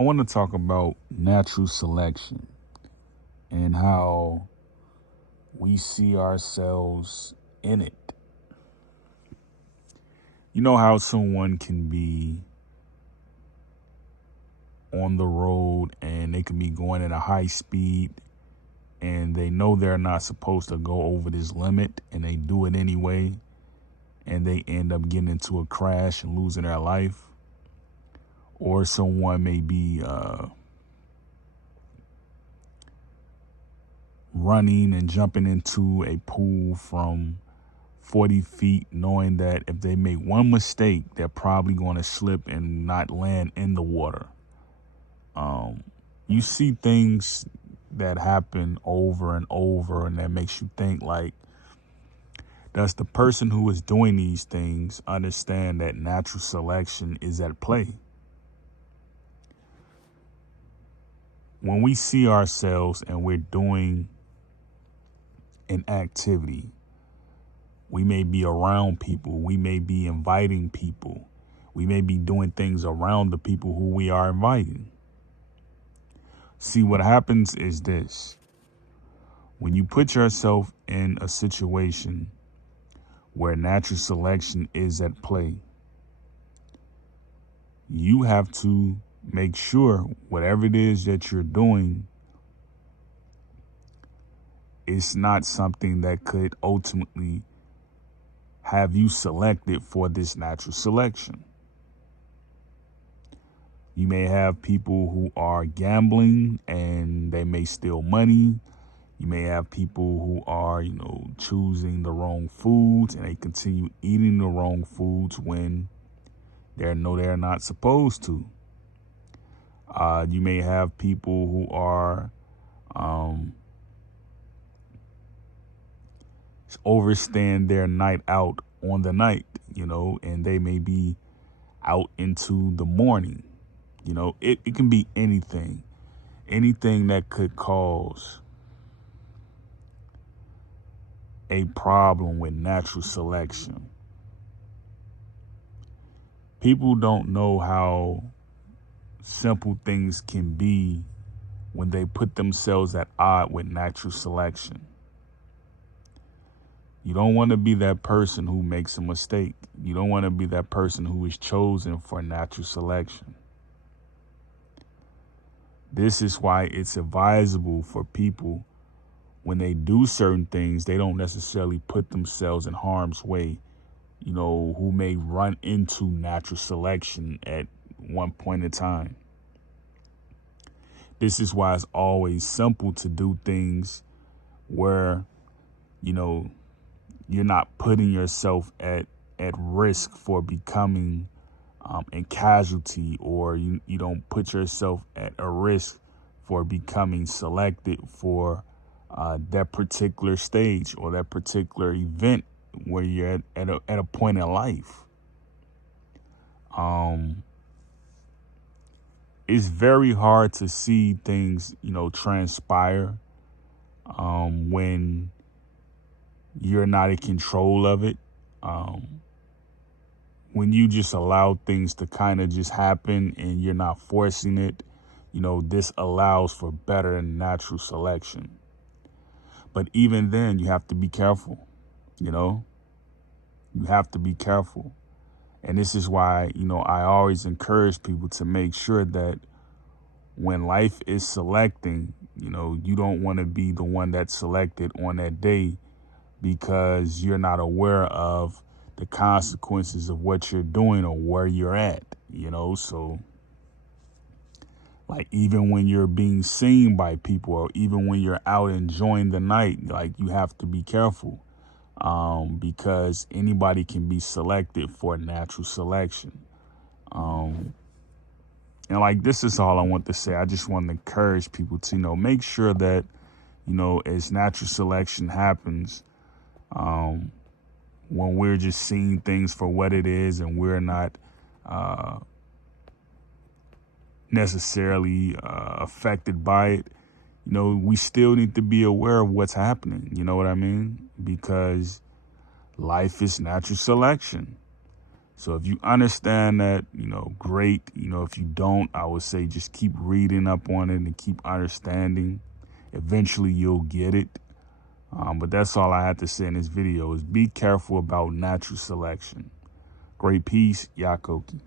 I want to talk about natural selection and how we see ourselves in it. You know how someone can be on the road and they can be going at a high speed and they know they're not supposed to go over this limit and they do it anyway and they end up getting into a crash and losing their life. Or someone may be running and jumping into a pool from 40 feet, knowing that if they make one mistake, they're probably going to slip and not land in the water. You see things that happen over and over, and that makes you think, like, does the person who is doing these things understand that natural selection is at play? When we see ourselves and we're doing an activity, we may be around people, we may be inviting people, we may be doing things around the people who we are inviting. See, what happens is this: when you put yourself in a situation where natural selection is at play, you have to make sure whatever it is that you're doing is not something that could ultimately have you selected for this natural selection. You may have people who are gambling and they may steal money. You may have people who are, choosing the wrong foods and they continue eating the wrong foods when they're not supposed to. You may have people who are overstaying their night out on the night, and they may be out into the morning. It can be anything that could cause a problem with natural selection. People don't know how simple things can be when they put themselves at odds with natural selection. You don't want to be that person who makes a mistake. You don't want to be that person who is chosen for natural selection. This is why it's advisable for people, when they do certain things, they don't necessarily put themselves in harm's way, who may run into natural selection at one point in time. This is why it's always simple to do things where, you're not putting yourself at risk for becoming a casualty, or you don't put yourself at a risk for becoming selected for that particular stage or that particular event where you're at a point in life. It's very hard to see things, transpire when you're not in control of it. When you just allow things to kind of just happen and you're not forcing it, this allows for better natural selection. But even then, you have to be careful, you have to be careful. And this is why, I always encourage people to make sure that when life is selecting, you don't want to be the one that's selected on that day, because you're not aware of the consequences of what you're doing or where you're at, so like, even when you're being seen by people, or even when you're out enjoying the night, like, you have to be careful, because anybody can be selected for natural selection. And like, this is all I want to say. I just want to encourage people to, make sure that, as natural selection happens, when we're just seeing things for what it is and we're not necessarily affected by it, we still need to be aware of what's happening. You know what I mean? Because life is natural selection. So if you understand that, great. If you don't, I would say just keep reading up on it and keep understanding. Eventually you'll get it. But that's all I had to say in this video is be careful about natural selection. Great peace, Yakoki.